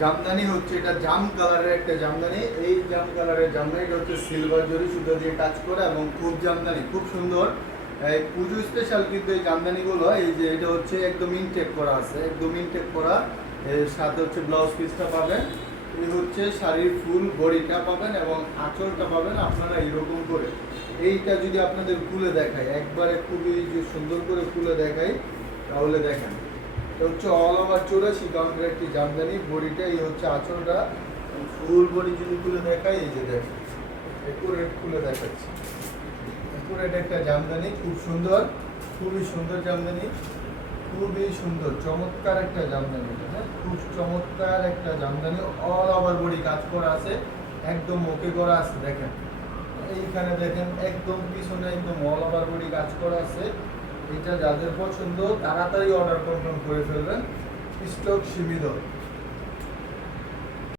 জামদানি হচ্ছে, এটা জাম কালারের একটা জামদানি। এই জাম কালারের জামদানিটা হচ্ছে সিলভার জরি সুতো দিয়ে কাজ করা এবং খুব জামদানি, খুব সুন্দর। এই পুজো স্পেশাল কিন্তু এই জামদানিগুলো, এই যে এটা হচ্ছে একদম ইনটেক করা আছে, একদম ইনটেক করা। এর সাথে হচ্ছে ব্লাউজ পিসটা পাবেন, এই হচ্ছে শাড়ির ফুল বডিটা পাবেন এবং আঁচলটা পাবেন আপনারা এরকম করে। এইটা যদি আপনাদের খুলে দেখায় একবারে খুবই যে সুন্দর করে খুলে দেখাই, তাহলে দেখেন। হচ্ছে অল ওভার চৌরাশি কাউন্টের একটি জামদানি, বডিটা এই হচ্ছে আঁচলটা। ফুল বডি যদি খুলে দেখাই, এই যে দেখেন একুরেট খুলে দেখাচ্ছি। একুরেট একটা জামদানি, খুব সুন্দর, খুবই সুন্দর জামদানি, খুবই সুন্দর, চমৎকার একটা জামদানি হ্যাঁ? খুব চমৎকার একটা জামদানি অল ওভার বডি কাজ করা আছে, একদম ওকে করা আছে, দেখেন। এইখানে দেখেন, একদম পিছনে একদম অল ওভার বডি কাজ করা আছে। এটা যাদের পছন্দ তাড়াতাড়ি অর্ডার কনফার্ম করে ফেলবেন। স্টক সীমিত।